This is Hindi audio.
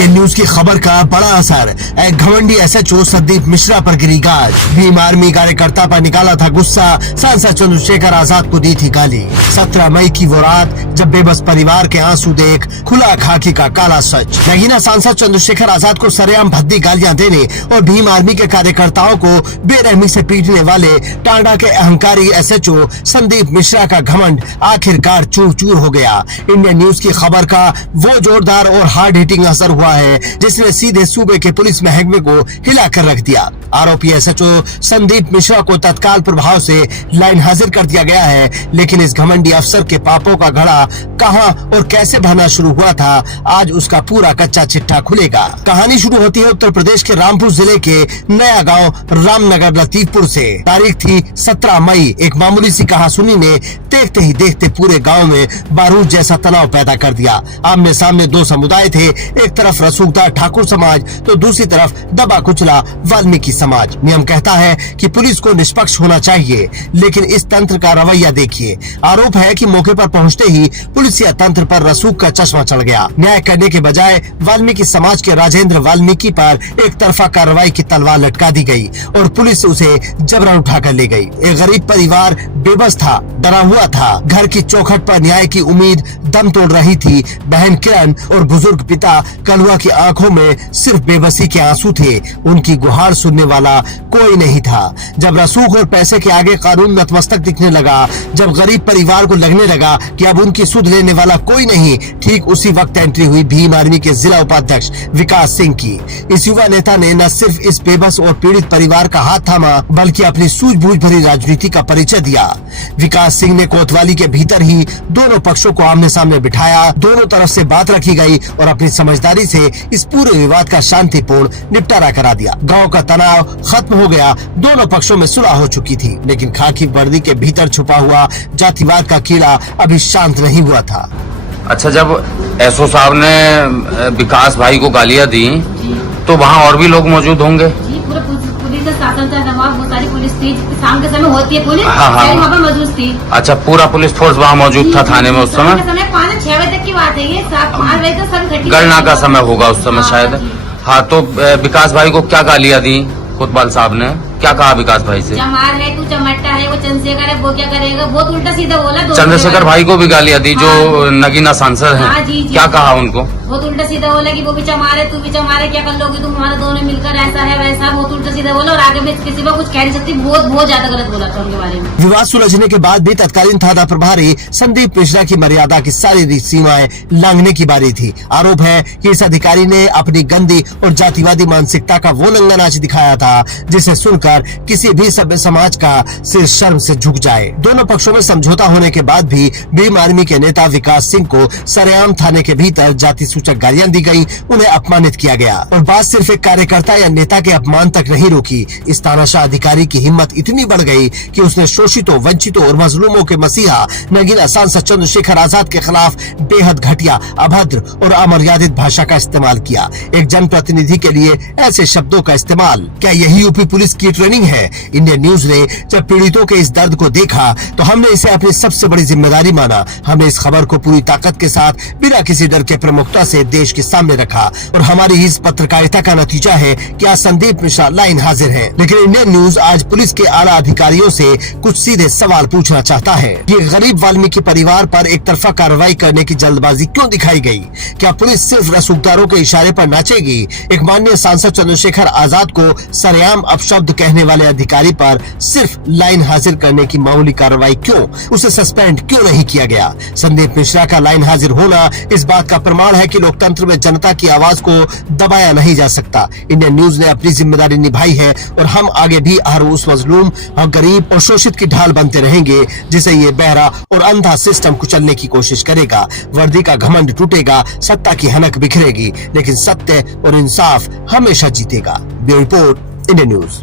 इंडियन न्यूज की खबर का बड़ा असर। एक घमंडी एसएचओ संदीप मिश्रा पर गिरी गाज। भीम आर्मी कार्यकर्ता पर निकाला था गुस्सा, सांसद चंद्रशेखर आजाद को दी थी गाली। 17 मई की वो रात जब बेबस परिवार के आंसू देख खुला खाकी का काला सच। नगीना सांसद चंद्रशेखर आजाद को सरेआम भद्दी गालियां देने और भीम आर्मी के कार्यकर्ताओं को बेरहमी से पीटने वाले टांडा के अहंकारी एसएचओ संदीप मिश्रा का घमंड आखिरकार चूर चूर हो गया। इंडियन न्यूज की खबर का वो जोरदार और हार्ड हिटिंग असर हुआ है जिसने सीधे सूबे के पुलिस महकमे को हिला कर रख दिया। आरोपी एसएचओ संदीप मिश्रा को तत्काल प्रभाव से लाइन हाजिर कर दिया गया है, लेकिन इस घमंडी अफसर के पापों का घड़ा कहां और कैसे भरना शुरू हुआ था, आज उसका पूरा कच्चा चिट्ठा खुलेगा। कहानी शुरू होती है उत्तर प्रदेश के रामपुर जिले के नया गांव रामनगर लतीफपुर से। तारीख थी 17 मई। एक मामूली सी कहासुनी ने देखते ही देखते पूरे गांव में बारूद जैसा तनाव पैदा कर दिया। आमने सामने दो समुदाय थे, एक तरफ रसूखदार ठाकुर समाज तो दूसरी तरफ दबा कुचला वाल्मीकि समाज। नियम कहता है कि पुलिस को निष्पक्ष होना चाहिए, लेकिन इस तंत्र का रवैया देखिए। आरोप है कि मौके पर पहुंचते ही पुलिसिया तंत्र पर रसूख का चश्मा चढ़ गया। न्याय करने के बजाय वाल्मीकि समाज के राजेंद्र वाल्मीकि पर एक तरफा कार्रवाई की तलवार लटका दी गई और पुलिस उसे जबरन उठाकर ले गई। एक गरीब परिवार बेबस था, डरा हुआ था। घर की चौखट पर न्याय की उम्मीद दम तोड़ रही थी। बहन किरण और बुजुर्ग पिता कलुआ की आंखों में सिर्फ बेबसी के आंसू थे। उनकी गुहार सुनने वाला कोई नहीं था। जब रसूख और पैसे के आगे कानून नतमस्तक दिखने लगा, जब गरीब परिवार को लगने लगा कि अब उनकी सुध लेने वाला कोई नहीं, ठीक उसी वक्त एंट्री हुई भीम आर्मी के जिला उपाध्यक्ष विकास सिंह की। इस युवा नेता ने न सिर्फ इस बेबस और पीड़ित परिवार का हाथ थामा, बल्कि अपनी सूझबूझ भरी राजनीति का परिचय दिया। विकास सिंह ने कोतवाली के भीतर ही दोनों पक्षों को आमने सामने बिठाया। दोनों तरफ से बात रखी गई और अपनी समझदारी से इस पूरे विवाद का शांतिपूर्ण निपटारा करा दिया। गांव का तनाव खत्म हो गया। दोनों पक्षों में सुलह हो चुकी थी, लेकिन खाकी वर्दी के भीतर छुपा हुआ जातिवाद का कीड़ा अभी शांत नहीं हुआ था। अच्छा, जब एसओ साहब ने विकास भाई को गालियां दी तो वहाँ और भी लोग मौजूद होंगे? जी, पूरा पुलिस का शासन था, बहुत सारी पुलिस थी। शाम के समय होती है पुलिस, हाँ। वहाँ पर मौजूद थी। अच्छा, पूरा पुलिस फोर्स वहाँ मौजूद था थाने में उस समय? 5-6 बजे तक की बात है ये। 5 बजे तक सब गणना का समय होगा उस समय शायद। हाँ, तो विकास भाई को क्या गालियां दी कोतवाल साहब ने? क्या कहा विकास भाई से? चमार है, तू चमट्टा है, वो चंद्रशेखर है, वो क्या करेगा? बहुत उल्टा सीधा बोला। चंद्रशेखर भाई को भी गालियां दी जो नगीना सांसद हैं। हाँ, जी। क्या कहा उनको? बहुत उल्टा सीधा बोला कि वो भी चमार है, तू भी चमार है, क्या कर लोगे तुम हमारे दोनों मिलकर, ऐसा है वैसा। बहुत उल्टा सीधा बोला और आगे में किसी को कुछ कह नहीं सकती। बहुत ज्यादा गलत बोला था उनके बारे में। विवाद सुलझने के बाद भी तत्कालीन थाना प्रभारी संदीप मिश्रा की मर्यादा की सारी सीमाएं लांघने की बारी थी। आरोप है कि इस अधिकारी ने अपनी गंदी और जातिवादी मानसिकता का वो नंगा नाच दिखाया था जिसे सुनकर किसी भी सभ्य समाज का सिर शर्म से झुक जाए। दोनों पक्षों में समझौता होने के बाद भी भीम आर्मी के नेता विकास सिंह को सरेआम थाने के भीतर जाति सूचक गालियां दी गई, उन्हें अपमानित किया गया। और बात सिर्फ एक कार्यकर्ता या नेता के अपमान तक नहीं रुकी। इस तानाशाह अधिकारी की हिम्मत इतनी बढ़ गई कि उसने शोषितों, वंचितों और मजलूमों के मसीहा नगीना सांसद चंद्रशेखर आजाद के खिलाफ बेहद घटिया, अभद्र और अमर्यादित भाषा का इस्तेमाल किया। एक जनप्रतिनिधि के लिए ऐसे शब्दों का इस्तेमाल, क्या यही यूपी पुलिस की ट्रेनिंग है? इंडियन न्यूज ने जब पीड़ितों के इस दर्द को देखा तो हमने इसे अपनी सबसे बड़ी जिम्मेदारी माना। हमने इस खबर को पूरी ताकत के साथ बिना किसी डर के प्रमुखता से देश के सामने रखा और हमारी इस पत्रकारिता का नतीजा है कि आज संदीप मिश्रा लाइन हाजिर हैं। लेकिन इंडियन न्यूज आज पुलिस के आला अधिकारियों से कुछ सीधे सवाल पूछना चाहता है। ये गरीब वाल्मीकि परिवार पर एक तरफा कार्रवाई करने की जल्दबाजी क्यों दिखाई गई? क्या पुलिस सिर्फ रसूखदारों के इशारे पर नाचेगी? एक माननीय सांसद चंद्रशेखर आजाद को सरेआम अपशब्द कहने वाले अधिकारी पर सिर्फ लाइन हाजिर करने की मामूली कार्रवाई क्यों? उसे सस्पेंड क्यों नहीं किया गया? संदीप मिश्रा का लाइन हाजिर होना इस बात का प्रमाण है कि लोकतंत्र में जनता की आवाज को दबाया नहीं जा सकता। इंडियन न्यूज ने अपनी जिम्मेदारी निभाई है और हम आगे भी हर उस मजलूम और गरीब और शोषित की ढाल बनते रहेंगे जिसे ये बहरा और अंधा सिस्टम कुचलने की कोशिश करेगा। वर्दी का घमंड टूटेगा, सत्ता की हनक बिखरेगी, लेकिन सत्य और इंसाफ हमेशा जीतेगा। Bureau report, Indian news.